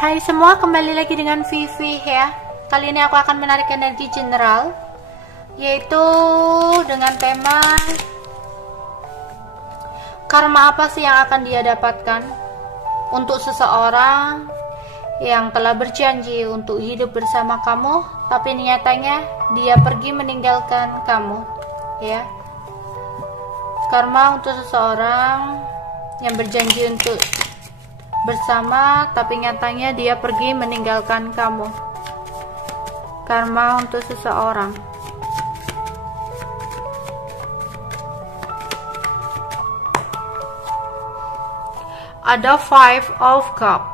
Hai semua, kembali lagi dengan Vivi ya. Kali ini aku akan menarik energi general, yaitu dengan tema karma apa sih yang akan dia dapatkan untuk seseorang yang telah berjanji untuk hidup bersama kamu, tapi nyatanya dia pergi meninggalkan kamu ya. Karma untuk seseorang yang berjanji untuk bersama tapi nyatanya dia pergi meninggalkan kamu. Karma untuk seseorang. Ada Five of Cups,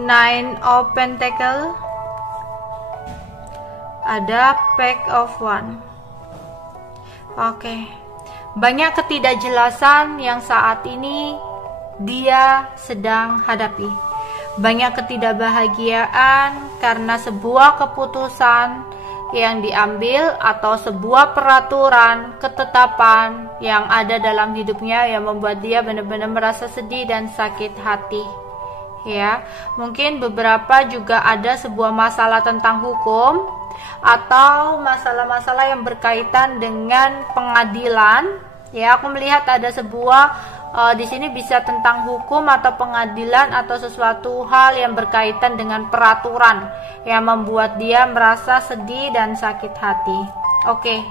Nine of Pentacles, ada Pack of One. Oke. Banyak ketidakjelasan yang saat ini dia sedang hadapi. Banyak ketidakbahagiaan karena sebuah keputusan yang diambil atau sebuah peraturan, ketetapan yang ada dalam hidupnya yang membuat dia benar-benar merasa sedih dan sakit hati. Ya, mungkin beberapa juga ada sebuah masalah tentang hukum atau masalah-masalah yang berkaitan dengan pengadilan. Ya, aku melihat ada sebuah di sini bisa tentang hukum atau pengadilan atau sesuatu hal yang berkaitan dengan peraturan yang membuat dia merasa sedih dan sakit hati. Oke.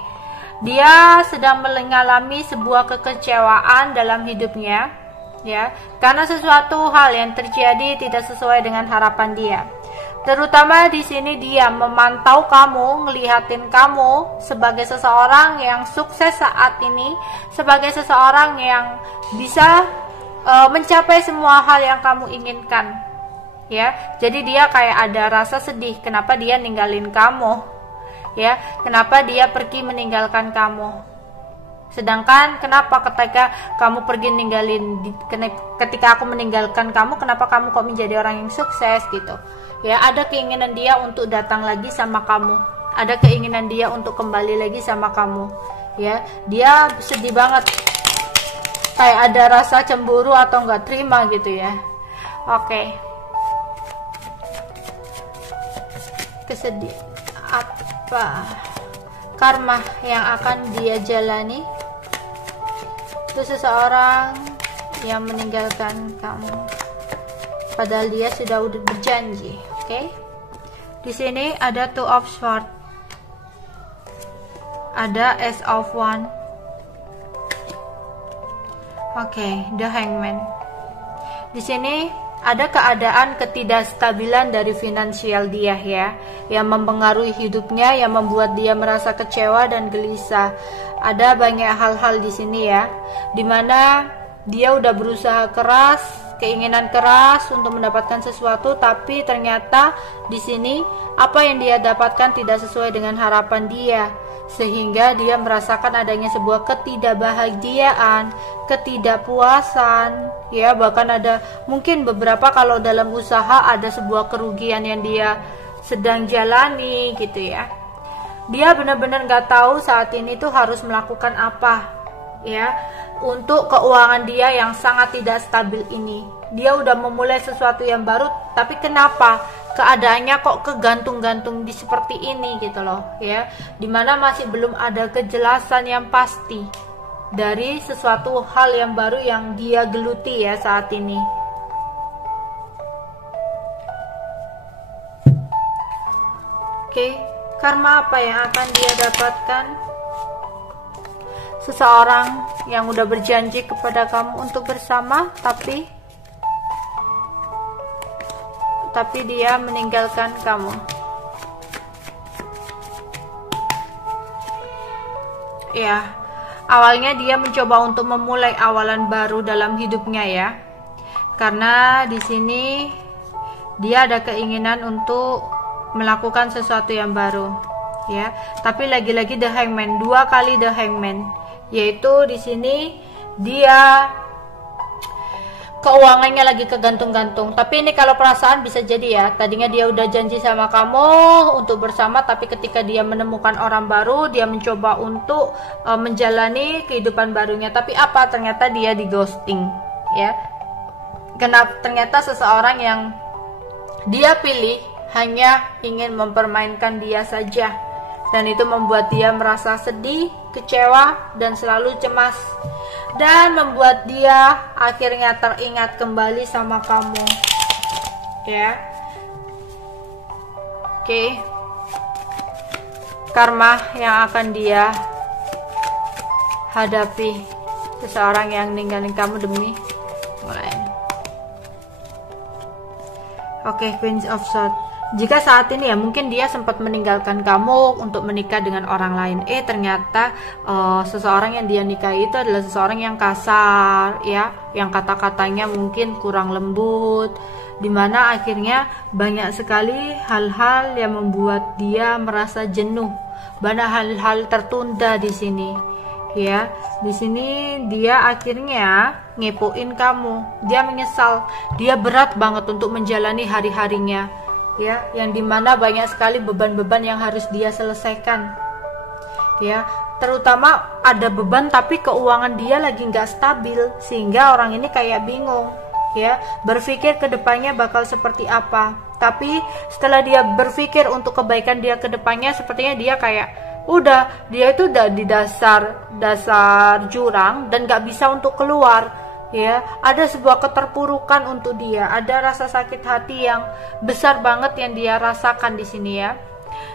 Dia sedang mengalami sebuah kekecewaan dalam hidupnya, ya, karena sesuatu hal yang terjadi tidak sesuai dengan harapan dia. Terutama di sini dia memantau kamu, ngelihatin kamu sebagai seseorang yang sukses saat ini, sebagai seseorang yang bisa mencapai semua hal yang kamu inginkan. Ya, jadi dia kayak ada rasa sedih kenapa dia ninggalin kamu. Ya, kenapa dia pergi meninggalkan kamu. Sedangkan kenapa ketika kamu pergi ketika aku meninggalkan kamu, kenapa kamu kok menjadi orang yang sukses gitu. Ya, ada keinginan dia untuk datang lagi sama kamu. Ada keinginan dia untuk kembali lagi sama kamu. Ya, dia sedih banget. Kayak ada rasa cemburu atau nggak terima gitu ya. Oke. Kesedih apa karma yang akan dia jalani? Itu seseorang yang meninggalkan kamu. Padahal dia sudah berjanji. Oke. Di sini ada Two of Swords. Ada Ace of Wands. Oke, The Hangman. Di sini ada keadaan ketidakstabilan dari finansial dia ya, yang mempengaruhi hidupnya, yang membuat dia merasa kecewa dan gelisah. Ada banyak hal-hal di sini ya, dimana dia udah berusaha keras, keinginan keras untuk mendapatkan sesuatu, tapi ternyata di sini apa yang dia dapatkan tidak sesuai dengan harapan dia, sehingga dia merasakan adanya sebuah ketidakbahagiaan, ketidakpuasan, ya, bahkan ada mungkin beberapa kalau dalam usaha ada sebuah kerugian yang dia sedang jalani gitu ya. Dia benar-benar nggak tahu saat ini tuh harus melakukan apa ya untuk keuangan dia yang sangat tidak stabil ini. Dia udah memulai sesuatu yang baru, tapi kenapa keadaannya kok kegantung-gantung di seperti ini gitu loh ya, dimana masih belum ada kejelasan yang pasti dari sesuatu hal yang baru yang dia geluti ya saat ini. Oke, karma apa yang akan dia dapatkan? Seseorang yang udah berjanji kepada kamu untuk bersama, tapi dia meninggalkan kamu. Ya, awalnya dia mencoba untuk memulai awalan baru dalam hidupnya ya. Karena di sini dia ada keinginan untuk melakukan sesuatu yang baru ya. Tapi lagi-lagi The Hangman, 2 kali The Hangman, yaitu di sini dia keuangannya lagi kegantung-gantung. Tapi ini kalau perasaan bisa jadi ya, tadinya dia udah janji sama kamu untuk bersama, tapi ketika dia menemukan orang baru, dia mencoba untuk menjalani kehidupan barunya, tapi apa, ternyata dia di ghosting ya. kenapa ternyata seseorang yang dia pilih hanya ingin mempermainkan dia saja, dan itu membuat dia merasa sedih, kecewa, dan selalu cemas, dan membuat dia akhirnya teringat kembali sama kamu, ya. Oke. Karma yang akan dia hadapi seseorang yang ninggalin kamu demi lain. Oke, Queen of Swords. Jika saat ini ya mungkin dia sempat meninggalkan kamu untuk menikah dengan orang lain. Ternyata seseorang yang dia nikahi itu adalah seseorang yang kasar, ya, yang kata-katanya mungkin kurang lembut, dimana akhirnya banyak sekali hal-hal yang membuat dia merasa jenuh, banyak hal-hal tertunda di sini, ya. Di sini dia akhirnya ngepoin kamu, dia menyesal, dia berat banget untuk menjalani hari-harinya, ya, yang dimana banyak sekali beban-beban yang harus dia selesaikan, ya. Terutama ada beban tapi keuangan dia lagi nggak stabil, sehingga orang ini kayak bingung, ya, berpikir kedepannya bakal seperti apa. Tapi setelah dia berpikir untuk kebaikan dia kedepannya, sepertinya dia kayak dia itu udah di dasar jurang dan gak bisa untuk keluar, ya. Ada sebuah keterpurukan untuk dia, ada rasa sakit hati yang besar banget yang dia rasakan di sini, ya.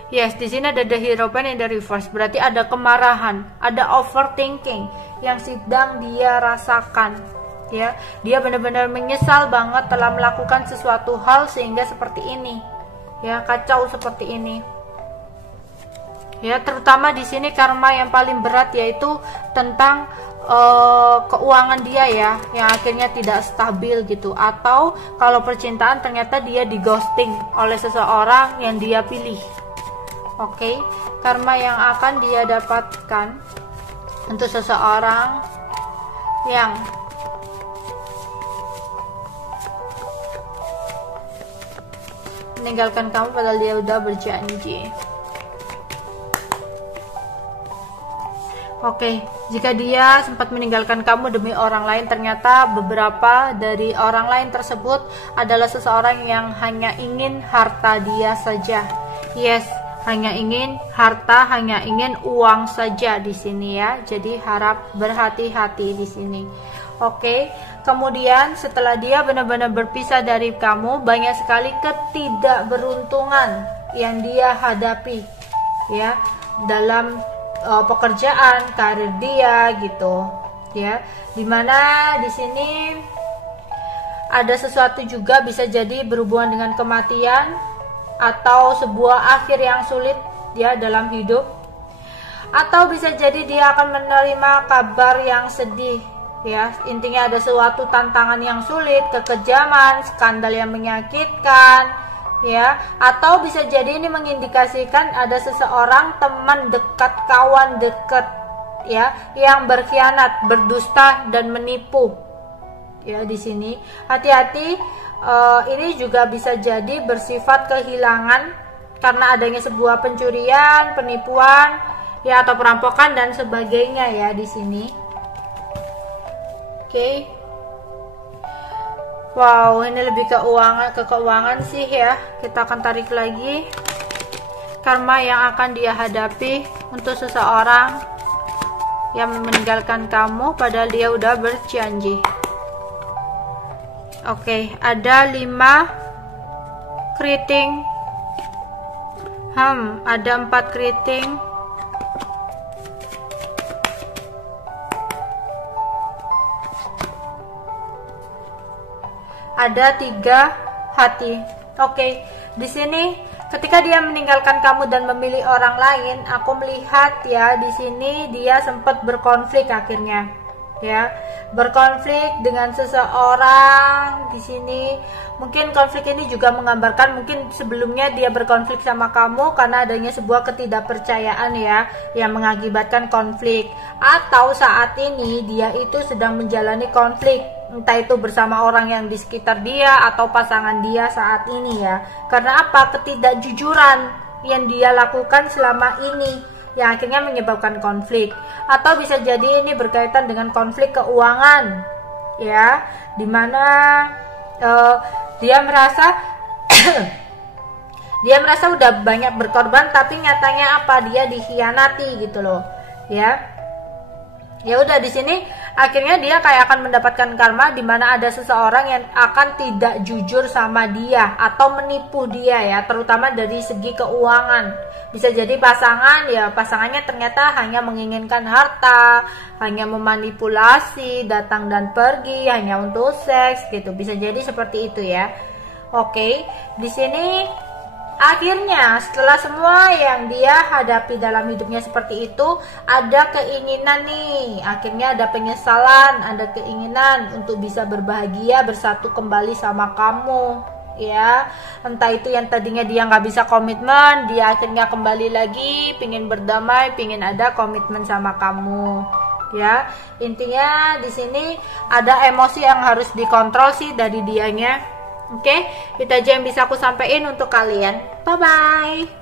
Yes, di sini ada the Hero Pen in the reverse, berarti ada kemarahan, ada overthinking yang sedang dia rasakan, ya. Dia benar-benar menyesal banget telah melakukan sesuatu hal sehingga seperti ini, ya, kacau seperti ini. Ya, terutama di sini karma yang paling berat yaitu tentang keuangan dia, ya, yang akhirnya tidak stabil gitu, atau kalau percintaan ternyata dia di ghosting oleh seseorang yang dia pilih. Oke, karma yang akan dia dapatkan untuk seseorang yang meninggalkan kamu padahal dia udah berjanji. Oke, jika dia sempat meninggalkan kamu demi orang lain, ternyata beberapa dari orang lain tersebut adalah seseorang yang hanya ingin harta dia saja. Yes, hanya ingin harta, hanya ingin uang saja di sini, ya. Jadi harap berhati-hati di sini. Oke, kemudian setelah dia benar-benar berpisah dari kamu, banyak sekali ketidakberuntungan yang dia hadapi, ya, dalam pekerjaan, karir dia gitu, ya. Dimana di sini ada sesuatu juga bisa jadi berhubungan dengan kematian atau sebuah akhir yang sulit dia dalam hidup, atau bisa jadi dia akan menerima kabar yang sedih, ya. Intinya ada suatu tantangan yang sulit, kekejaman, skandal yang menyakitkan, ya, atau bisa jadi ini mengindikasikan ada seseorang teman dekat, kawan dekat, ya, yang berkhianat, berdusta dan menipu, ya. Di sini hati-hati, ini juga bisa jadi bersifat kehilangan karena adanya sebuah pencurian, penipuan, ya, atau perampokan dan sebagainya, ya, di sini. Oke. Wow, ini lebih ke keuangan sih, ya. Kita akan tarik lagi karma yang akan dia hadapi untuk seseorang yang meninggalkan kamu padahal dia udah berjanji. Oke, ada 5 keriting. Ada 4 keriting. Ada 3 hati. Oke, di sini ketika dia meninggalkan kamu dan memilih orang lain, aku melihat, ya, di sini dia sempat berkonflik akhirnya, ya, berkonflik dengan seseorang. Di sini mungkin konflik ini juga menggambarkan mungkin sebelumnya dia berkonflik sama kamu karena adanya sebuah ketidakpercayaan, ya, yang mengakibatkan konflik, atau saat ini dia itu sedang menjalani konflik, entah itu bersama orang yang di sekitar dia atau pasangan dia saat ini, ya. Karena apa? Ketidakjujuran yang dia lakukan selama ini yang akhirnya menyebabkan konflik, atau bisa jadi ini berkaitan dengan konflik keuangan, ya, dimana dia merasa dia merasa udah banyak berkorban, tapi nyatanya apa, dia dikhianati gitu loh ya. Ya udah, di sini akhirnya dia kayak akan mendapatkan karma di mana ada seseorang yang akan tidak jujur sama dia atau menipu dia ya, terutama dari segi keuangan. Bisa jadi pasangan ya, pasangannya ternyata hanya menginginkan harta, hanya memanipulasi, datang dan pergi hanya untuk seks gitu. Bisa jadi seperti itu ya. Oke, di sini akhirnya setelah semua yang dia hadapi dalam hidupnya seperti itu, ada keinginan nih, akhirnya ada penyesalan, ada keinginan untuk bisa berbahagia, bersatu kembali sama kamu ya. Entah itu yang tadinya dia nggak bisa komitmen, dia akhirnya kembali lagi, pingin berdamai, pingin ada komitmen sama kamu ya. Intinya di sini ada emosi yang harus dikontrol sih dari dianya. Oke, itu aja yang bisa aku sampaikan untuk kalian. Bye-bye.